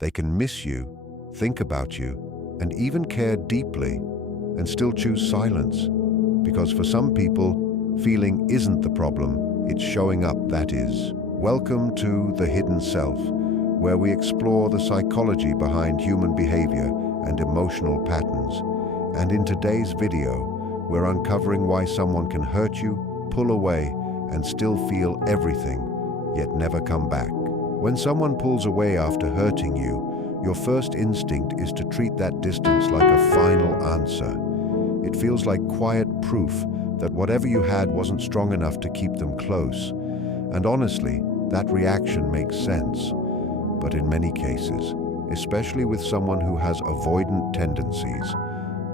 They can miss you, think about you, and even care deeply, and still choose silence. Because for some people, feeling isn't the problem, it's showing up that is. Welcome to The Hidden Self, where we explore the psychology behind human behavior and emotional patterns. And in today's video, we're uncovering why someone can hurt you, pull away, and still feel everything, yet never come back. When someone pulls away after hurting you, your first instinct is to treat that distance like a final answer. It feels like quiet proof that whatever you had wasn't strong enough to keep them close. And honestly, that reaction makes sense. But in many cases, especially with someone who has avoidant tendencies,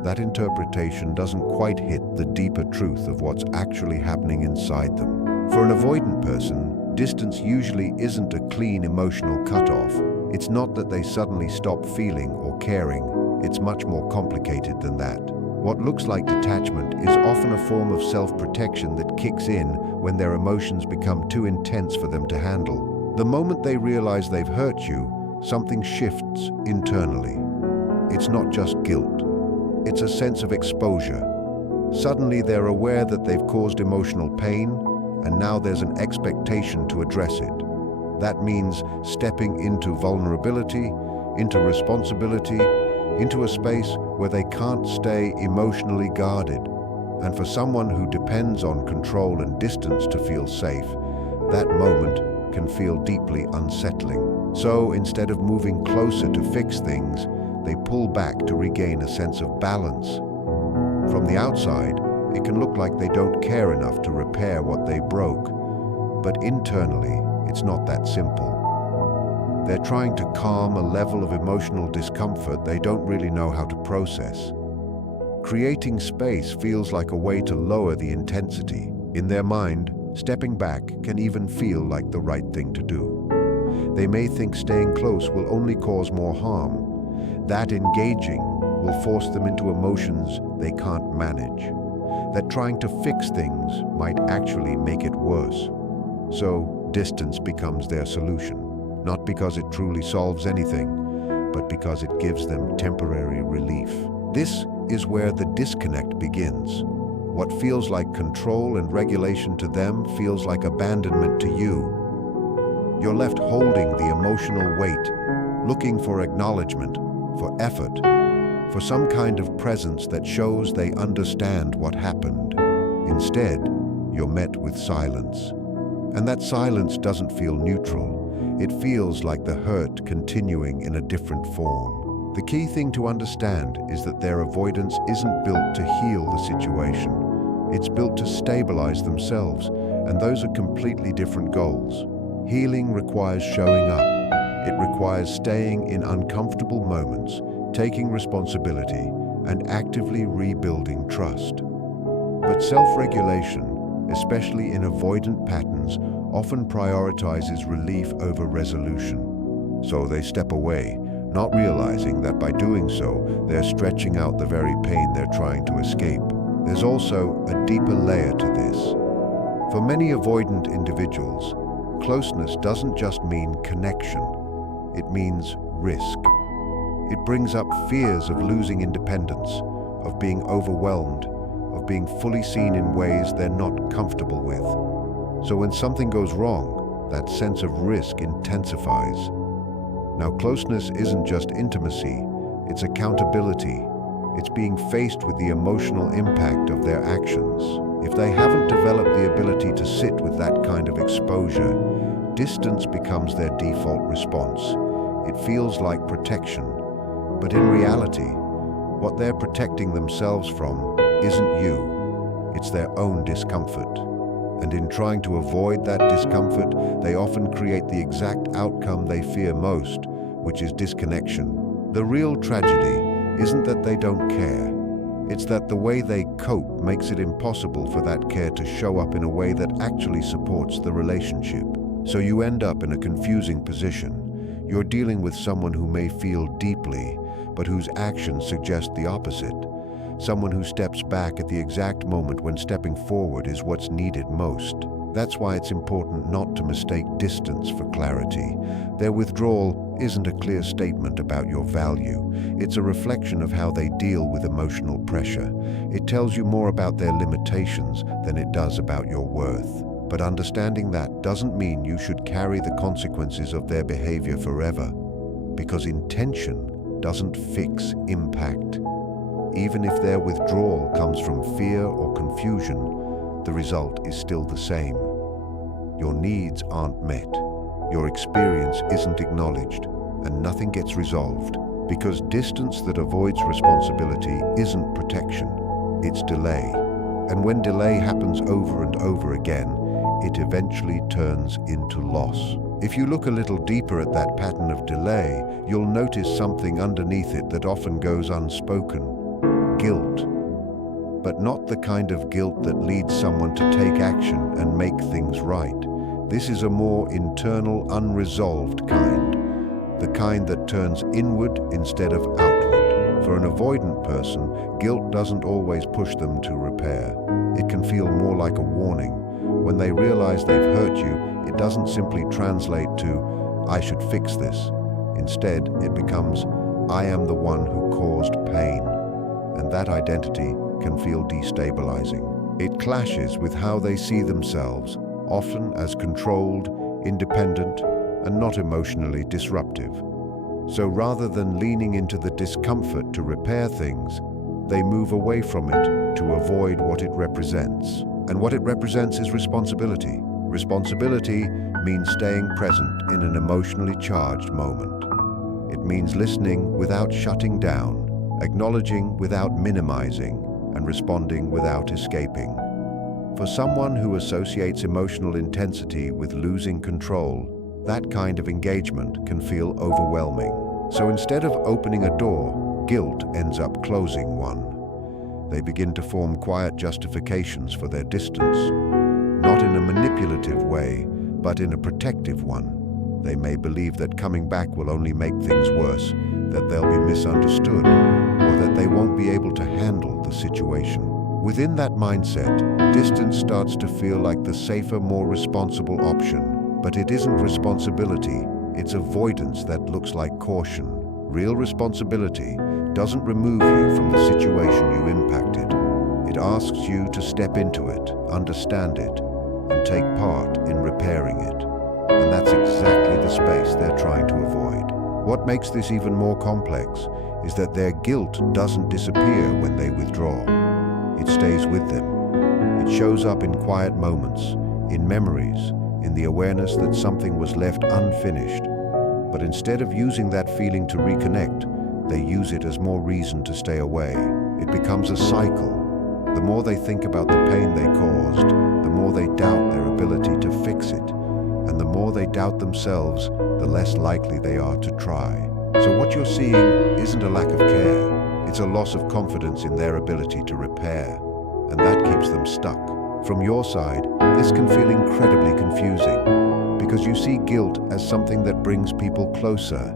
that interpretation doesn't quite hit the deeper truth of what's actually happening inside them. For an avoidant person, distance usually isn't a clean emotional cutoff. It's not that they suddenly stop feeling or caring. It's much more complicated than that. What looks like detachment is often a form of self-protection that kicks in when their emotions become too intense for them to handle. The moment they realize they've hurt you, something shifts internally. It's not just guilt. It's a sense of exposure. Suddenly they're aware that they've caused emotional pain, and now there's an expectation to address it. That means stepping into vulnerability, into responsibility, into a space where they can't stay emotionally guarded. And for someone who depends on control and distance to feel safe, that moment can feel deeply unsettling. So instead of moving closer to fix things, they pull back to regain a sense of balance. From the outside, it can look like they don't care enough to repair what they broke. But internally, it's not that simple. They're trying to calm a level of emotional discomfort they don't really know how to process. Creating space feels like a way to lower the intensity. In their mind, stepping back can even feel like the right thing to do. They may think staying close will only cause more harm. That engaging will force them into emotions they can't manage. That trying to fix things might actually make it worse. So, distance becomes their solution. Not because it truly solves anything, but because it gives them temporary relief. This is where the disconnect begins. What feels like control and regulation to them feels like abandonment to you. You're left holding the emotional weight, looking for acknowledgement, for effort, for some kind of presence that shows they understand what happened. Instead, you're met with silence. And that silence doesn't feel neutral. It feels like the hurt continuing in a different form. The key thing to understand is that their avoidance isn't built to heal the situation. It's built to stabilize themselves, and those are completely different goals. Healing requires showing up. It requires staying in uncomfortable moments, taking responsibility, and actively rebuilding trust. But self-regulation, especially in avoidant patterns, often prioritizes relief over resolution. So they step away, not realizing that by doing so, they're stretching out the very pain they're trying to escape. There's also a deeper layer to this. For many avoidant individuals, closeness doesn't just mean connection. It means risk. It brings up fears of losing independence, of being overwhelmed, of being fully seen in ways they're not comfortable with. So when something goes wrong, that sense of risk intensifies. Now, closeness isn't just intimacy, it's accountability. It's being faced with the emotional impact of their actions. If they haven't developed the ability to sit with that kind of exposure, distance becomes their default response. It feels like protection. But in reality, what they're protecting themselves from isn't you. It's their own discomfort. And in trying to avoid that discomfort, they often create the exact outcome they fear most, which is disconnection. The real tragedy isn't that they don't care. It's that the way they cope makes it impossible for that care to show up in a way that actually supports the relationship. So you end up in a confusing position. You're dealing with someone who may feel deeply, but whose actions suggest the opposite. Someone who steps back at the exact moment when stepping forward is what's needed most. That's why it's important not to mistake distance for clarity. Their withdrawal isn't a clear statement about your value. It's a reflection of how they deal with emotional pressure. It tells you more about their limitations than it does about your worth. But understanding that doesn't mean you should carry the consequences of their behavior forever, because intention doesn't fix impact. Even if their withdrawal comes from fear or confusion, the result is still the same. Your needs aren't met, your experience isn't acknowledged, and nothing gets resolved, because distance that avoids responsibility isn't protection, it's delay. And when delay happens over and over again, it eventually turns into loss. If you look a little deeper at that pattern of delay, you'll notice something underneath it that often goes unspoken: guilt. But not the kind of guilt that leads someone to take action and make things right. This is a more internal, unresolved kind, the kind that turns inward instead of outward. For an avoidant person, guilt doesn't always push them to repair. It can feel more like a warning. When they realize they've hurt you, it doesn't simply translate to, "I should fix this." Instead, it becomes, "I am the one who caused pain." And that identity can feel destabilizing. It clashes with how they see themselves, often as controlled, independent, and not emotionally disruptive. So rather than leaning into the discomfort to repair things, they move away from it to avoid what it represents. And what it represents is responsibility. Responsibility means staying present in an emotionally charged moment. It means listening without shutting down, acknowledging without minimizing, and responding without escaping. For someone who associates emotional intensity with losing control, that kind of engagement can feel overwhelming. So instead of opening a door, guilt ends up closing one. They begin to form quiet justifications for their distance, not in a manipulative way, but in a protective one. They may believe that coming back will only make things worse, that they'll be misunderstood, or that they won't be able to handle the situation. Within that mindset, distance starts to feel like the safer, more responsible option. But it isn't responsibility, it's avoidance that looks like caution. Real responsibility doesn't remove you from the situation you impacted. It asks you to step into it, understand it, and take part in repairing it. And that's exactly the space they're trying to avoid. What makes this even more complex is that their guilt doesn't disappear when they withdraw. It stays with them. It shows up in quiet moments, in memories, in the awareness that something was left unfinished. But instead of using that feeling to reconnect, they use it as more reason to stay away. It becomes a cycle. The more they think about the pain they caused, the more they doubt their ability to fix it. And the more they doubt themselves, the less likely they are to try. So what you're seeing isn't a lack of care, it's a loss of confidence in their ability to repair. And that keeps them stuck. From your side, this can feel incredibly confusing, because you see guilt as something that brings people closer,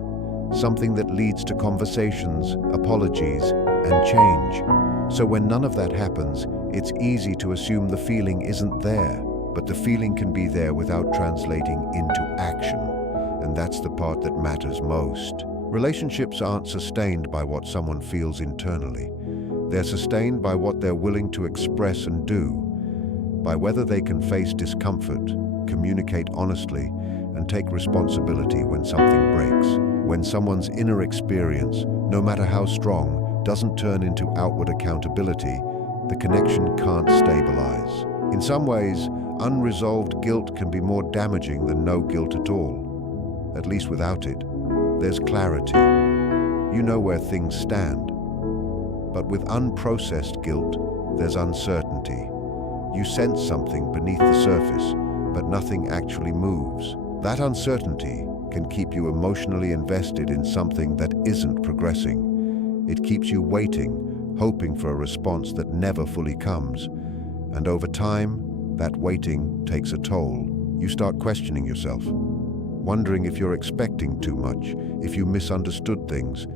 something that leads to conversations, apologies, and change. So when none of that happens, it's easy to assume the feeling isn't there, but the feeling can be there without translating into action. And that's the part that matters most. Relationships aren't sustained by what someone feels internally. They're sustained by what they're willing to express and do, by whether they can face discomfort, communicate honestly, and take responsibility when something breaks. When someone's inner experience, no matter how strong, doesn't turn into outward accountability, the connection can't stabilize. In some ways, unresolved guilt can be more damaging than no guilt at all. At least without it, there's clarity. You know where things stand. But with unprocessed guilt, there's uncertainty. You sense something beneath the surface, but nothing actually moves. That uncertainty can keep you emotionally invested in something that isn't progressing. It keeps you waiting, hoping for a response that never fully comes. And over time, that waiting takes a toll. You start questioning yourself, wondering if you're expecting too much, if you misunderstood things,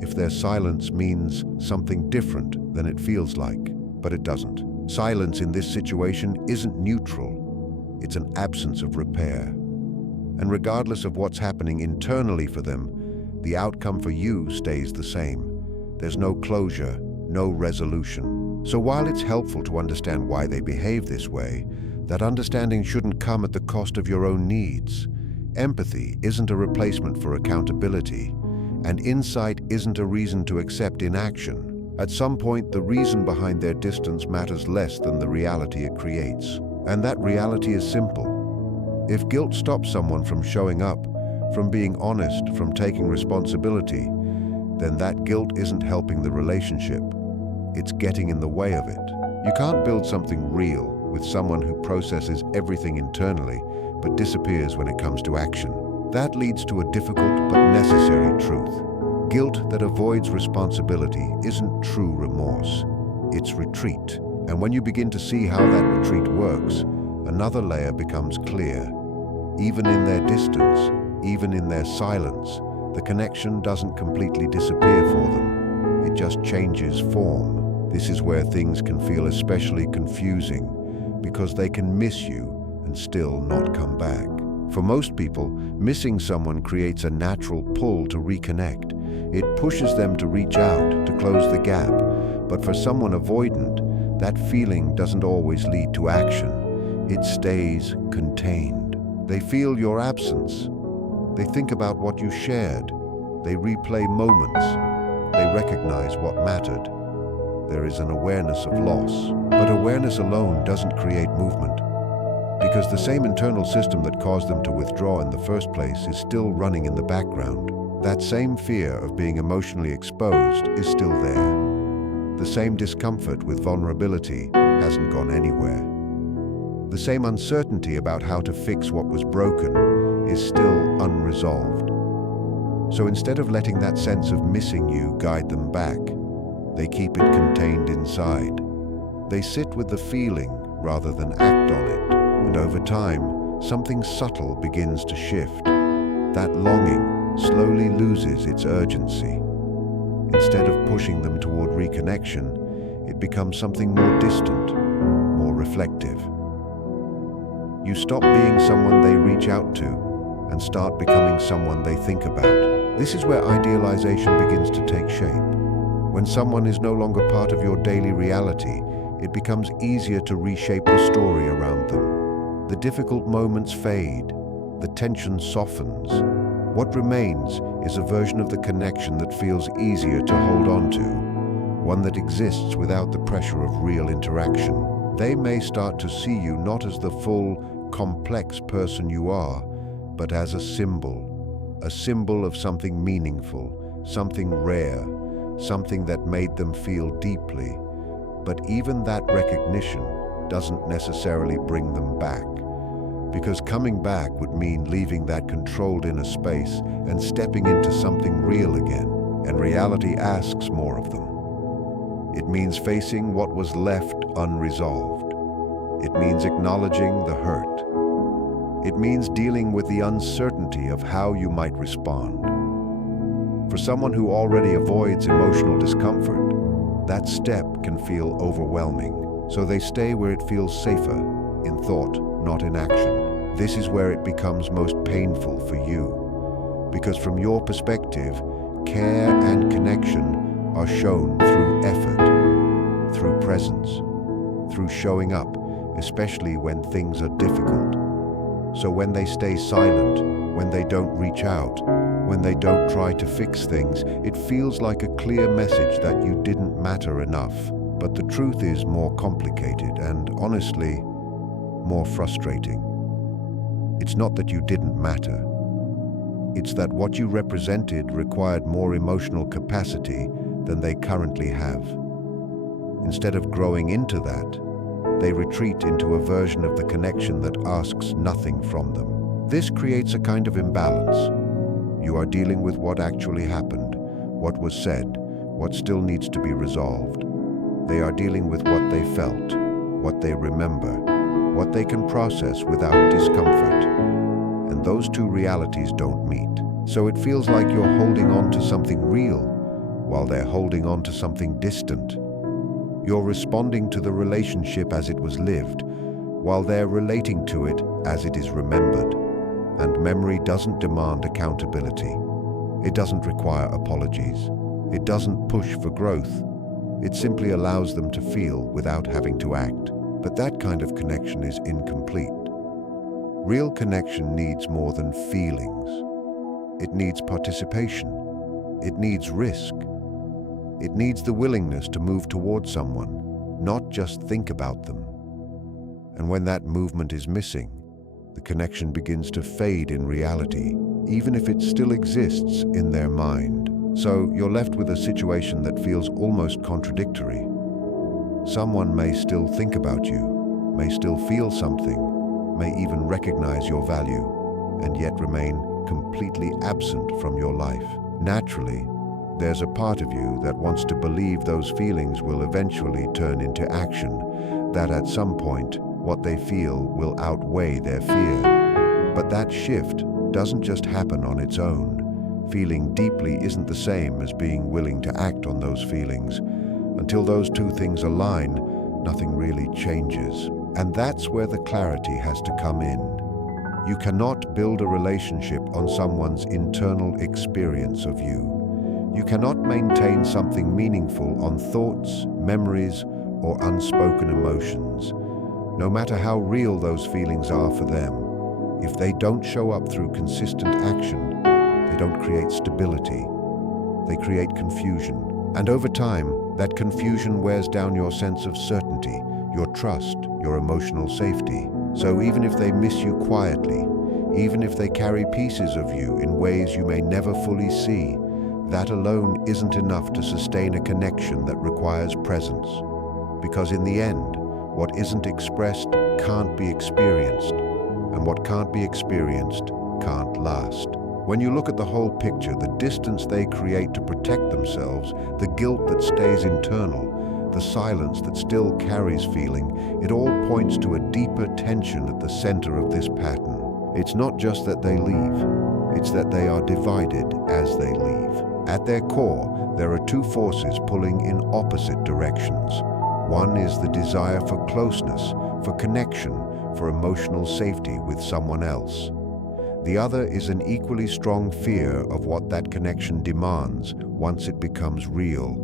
if their silence means something different than it feels like. But it doesn't. Silence in this situation isn't neutral. It's an absence of repair. And regardless of what's happening internally for them, the outcome for you stays the same. There's no closure, no resolution. So while it's helpful to understand why they behave this way, that understanding shouldn't come at the cost of your own needs. Empathy isn't a replacement for accountability, and insight isn't a reason to accept inaction. At some point, the reason behind their distance matters less than the reality it creates. And that reality is simple. If guilt stops someone from showing up, from being honest, from taking responsibility, then that guilt isn't helping the relationship. It's getting in the way of it. You can't build something real with someone who processes everything internally but disappears when it comes to action. That leads to a difficult but necessary truth. Guilt that avoids responsibility isn't true remorse. It's retreat. And when you begin to see how that retreat works, another layer becomes clear. Even in their distance, even in their silence, the connection doesn't completely disappear for them. It just changes form. This is where things can feel especially confusing, because they can miss you and still not come back. For most people, missing someone creates a natural pull to reconnect. It pushes them to reach out, to close the gap. But for someone avoidant, that feeling doesn't always lead to action. It stays contained. They feel your absence. They think about what you shared. They replay moments. They recognize what mattered. There is an awareness of loss. But awareness alone doesn't create movement, because the same internal system that caused them to withdraw in the first place is still running in the background. That same fear of being emotionally exposed is still there. The same discomfort with vulnerability hasn't gone anywhere. The same uncertainty about how to fix what was broken is still unresolved. So instead of letting that sense of missing you guide them back, they keep it contained inside. They sit with the feeling rather than act on it. And over time, something subtle begins to shift. That longing slowly loses its urgency. Instead of pushing them toward reconnection, it becomes something more distant, more reflective. You stop being someone they reach out to and start becoming someone they think about. This is where idealization begins to take shape. When someone is no longer part of your daily reality, it becomes easier to reshape the story around them. The difficult moments fade, the tension softens. What remains is a version of the connection that feels easier to hold on to, one that exists without the pressure of real interaction. They may start to see you not as the full, complex person you are, but as a symbol of something meaningful, something rare, something that made them feel deeply. But even that recognition doesn't necessarily bring them back, because coming back would mean leaving that controlled inner space and stepping into something real again, and reality asks more of them. It means facing what was left unresolved. It means acknowledging the hurt. It means dealing with the uncertainty of how you might respond. For someone who already avoids emotional discomfort, that step can feel overwhelming, so they stay where it feels safer, in thought, not in action. This is where it becomes most painful for you, because from your perspective, care and connection are shown through effort, through presence, through showing up, especially when things are difficult. So when they stay silent, when they don't reach out, when they don't try to fix things, it feels like a clear message that you didn't matter enough. But the truth is more complicated and, honestly, more frustrating. It's not that you didn't matter. It's that what you represented required more emotional capacity than they currently have. Instead of growing into that, they retreat into a version of the connection that asks nothing from them. This creates a kind of imbalance. You are dealing with what actually happened, what was said, what still needs to be resolved. They are dealing with what they felt, what they remember, what they can process without discomfort. And those two realities don't meet. So it feels like you're holding on to something real, while they're holding on to something distant. You're responding to the relationship as it was lived, while they're relating to it as it is remembered. And memory doesn't demand accountability. It doesn't require apologies. It doesn't push for growth. It simply allows them to feel without having to act. But that kind of connection is incomplete. Real connection needs more than feelings. It needs participation. It needs risk. It needs the willingness to move towards someone, not just think about them. And when that movement is missing, the connection begins to fade in reality, even if it still exists in their mind. So you're left with a situation that feels almost contradictory. Someone may still think about you, may still feel something, may even recognize your value, and yet remain completely absent from your life. Naturally, there's a part of you that wants to believe those feelings will eventually turn into action, that at some point, what they feel will outweigh their fear. But that shift doesn't just happen on its own. Feeling deeply isn't the same as being willing to act on those feelings. Until those two things align, nothing really changes. And that's where the clarity has to come in. You cannot build a relationship on someone's internal experience of you. You cannot maintain something meaningful on thoughts, memories, or unspoken emotions. No matter how real those feelings are for them, if they don't show up through consistent action, they don't create stability. They create confusion. And over time, that confusion wears down your sense of certainty, your trust, your emotional safety. So even if they miss you quietly, even if they carry pieces of you in ways you may never fully see, that alone isn't enough to sustain a connection that requires presence. Because in the end, what isn't expressed can't be experienced, and what can't be experienced can't last. When you look at the whole picture, the distance they create to protect themselves, the guilt that stays internal, the silence that still carries feeling, it all points to a deeper tension at the center of this pattern. It's not just that they leave, it's that they are divided as they leave. At their core, there are two forces pulling in opposite directions. One is the desire for closeness, for connection, for emotional safety with someone else. The other is an equally strong fear of what that connection demands once it becomes real.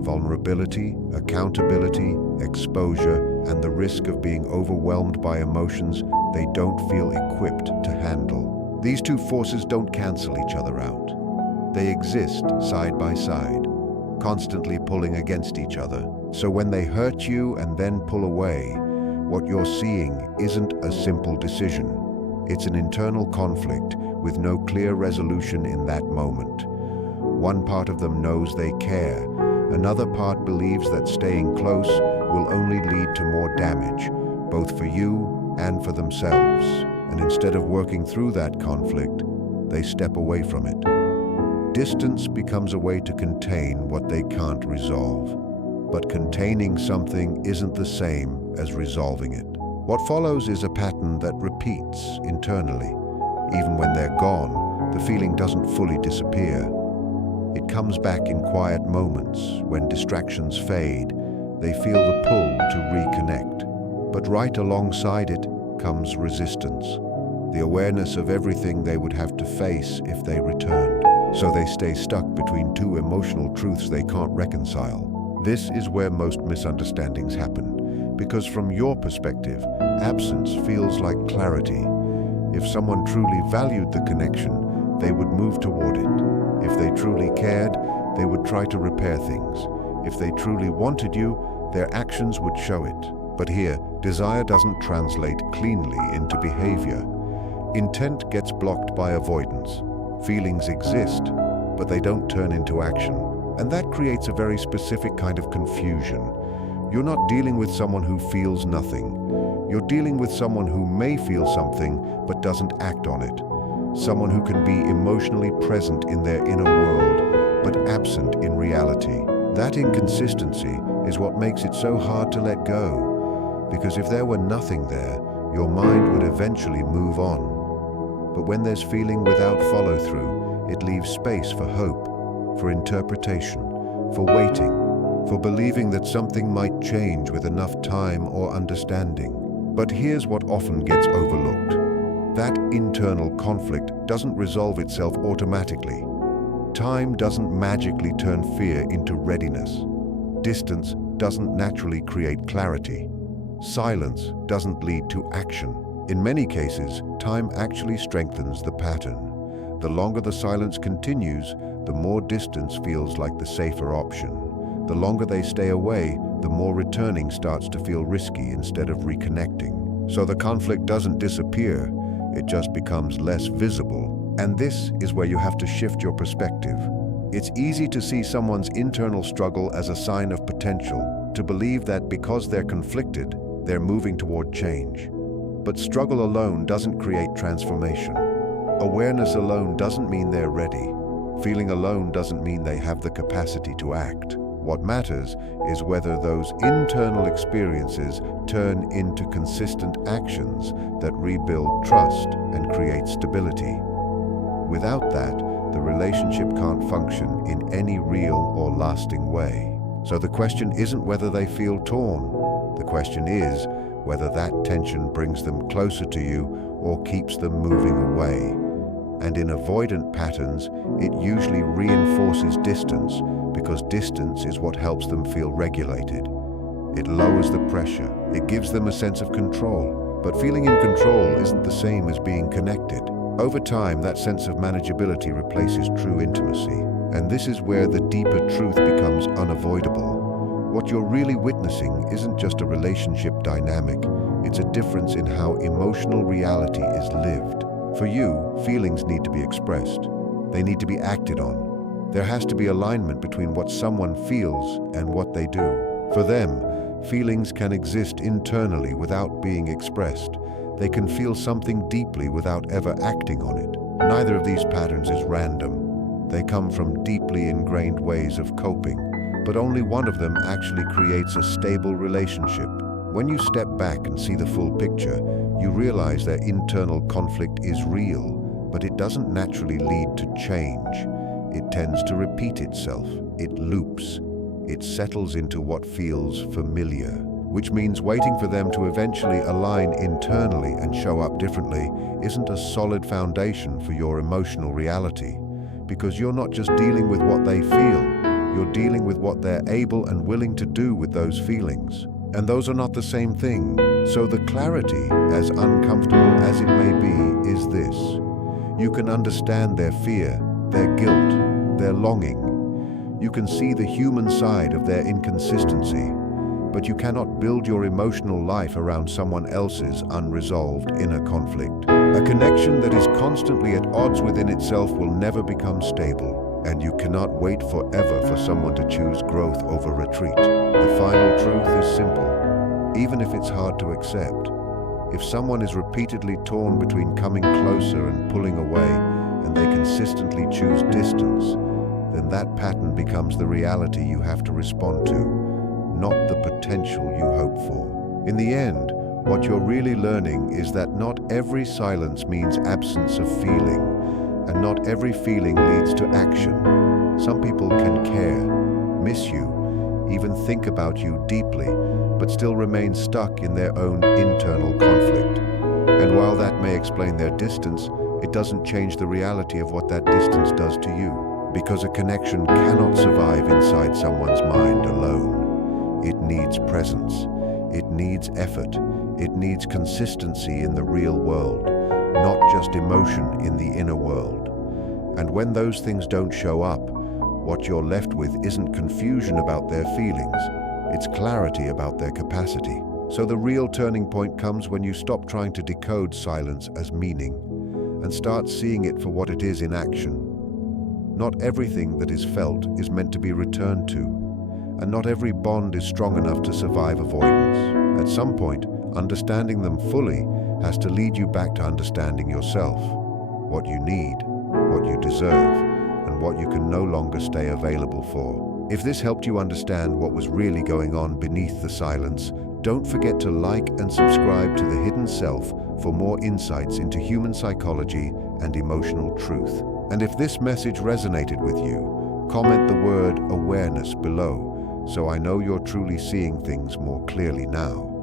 Vulnerability, accountability, exposure, and the risk of being overwhelmed by emotions they don't feel equipped to handle. These two forces don't cancel each other out. They exist side by side, constantly pulling against each other. So when they hurt you and then pull away, what you're seeing isn't a simple decision. It's an internal conflict with no clear resolution in that moment. One part of them knows they care. Another part believes that staying close will only lead to more damage, both for you and for themselves. And instead of working through that conflict, they step away from it. Distance becomes a way to contain what they can't resolve. But containing something isn't the same as resolving it. What follows is a pattern that repeats internally. Even when they're gone, the feeling doesn't fully disappear. It comes back in quiet moments. When distractions fade, they feel the pull to reconnect. But right alongside it comes resistance, the awareness of everything they would have to face if they returned. So they stay stuck between two emotional truths they can't reconcile. This is where most misunderstandings happen, because from your perspective, absence feels like clarity. If someone truly valued the connection, they would move toward it. If they truly cared, they would try to repair things. If they truly wanted you, their actions would show it. But here, desire doesn't translate cleanly into behavior. Intent gets blocked by avoidance. Feelings exist, but they don't turn into action. And that creates a very specific kind of confusion. You're not dealing with someone who feels nothing. You're dealing with someone who may feel something, but doesn't act on it. Someone who can be emotionally present in their inner world, but absent in reality. That inconsistency is what makes it so hard to let go. Because if there were nothing there, your mind would eventually move on. But when there's feeling without follow-through, it leaves space for hope, for interpretation, for waiting, for believing that something might change with enough time or understanding. But here's what often gets overlooked. That internal conflict doesn't resolve itself automatically. Time doesn't magically turn fear into readiness. Distance doesn't naturally create clarity. Silence doesn't lead to action. In many cases, time actually strengthens the pattern. The longer the silence continues, the more distance feels like the safer option. The longer they stay away, the more returning starts to feel risky instead of reconnecting. So the conflict doesn't disappear, it just becomes less visible. And this is where you have to shift your perspective. It's easy to see someone's internal struggle as a sign of potential, to believe that because they're conflicted, they're moving toward change. But struggle alone doesn't create transformation. Awareness alone doesn't mean they're ready. Feeling alone doesn't mean they have the capacity to act. What matters is whether those internal experiences turn into consistent actions that rebuild trust and create stability. Without that, the relationship can't function in any real or lasting way. So the question isn't whether they feel torn. The question is whether that tension brings them closer to you or keeps them moving away. And in avoidant patterns, it usually reinforces distance, because distance is what helps them feel regulated. It lowers the pressure. It gives them a sense of control. But feeling in control isn't the same as being connected. Over time, that sense of manageability replaces true intimacy. And this is where the deeper truth becomes unavoidable. What you're really witnessing isn't just a relationship dynamic. It's a difference in how emotional reality is lived. For you, feelings need to be expressed. They need to be acted on. There has to be alignment between what someone feels and what they do. For them, feelings can exist internally without being expressed. They can feel something deeply without ever acting on it. Neither of these patterns is random. They come from deeply ingrained ways of coping, but only one of them actually creates a stable relationship. When you step back and see the full picture, you realize their internal conflict is real, but it doesn't naturally lead to change. It tends to repeat itself. It loops. It settles into what feels familiar, which means waiting for them to eventually align internally and show up differently isn't a solid foundation for your emotional reality, because you're not just dealing with what they feel, you're dealing with what they're able and willing to do with those feelings. And those are not the same thing. So the clarity, as uncomfortable as it may be, is this. You can understand their fear, their guilt, their longing. You can see the human side of their inconsistency, but you cannot build your emotional life around someone else's unresolved inner conflict. A connection that is constantly at odds within itself will never become stable, and you cannot wait forever for someone to choose growth over retreat. The final truth is simple, even if it's hard to accept. If someone is repeatedly torn between coming closer and pulling away, and they consistently choose distance, then that pattern becomes the reality you have to respond to, not the potential you hope for. In the end, what you're really learning is that not every silence means absence of feeling, and not every feeling leads to action. Some people can care, miss you, even think about you deeply, but still remain stuck in their own internal conflict. And while that may explain their distance, it doesn't change the reality of what that distance does to you, because a connection cannot survive inside someone's mind alone. It needs presence, it needs effort, it needs consistency in the real world, not just emotion in the inner world. And when those things don't show up, what you're left with isn't confusion about their feelings, it's clarity about their capacity. So the real turning point comes when you stop trying to decode silence as meaning and start seeing it for what it is in action. Not everything that is felt is meant to be returned to, and not every bond is strong enough to survive avoidance. At some point, understanding them fully has to lead you back to understanding yourself, what you need, what you deserve, and what you can no longer stay available for. If this helped you understand what was really going on beneath the silence, don't forget to like and subscribe to The Hidden Self for more insights into human psychology and emotional truth. And if this message resonated with you, comment the word awareness below, so I know you're truly seeing things more clearly now.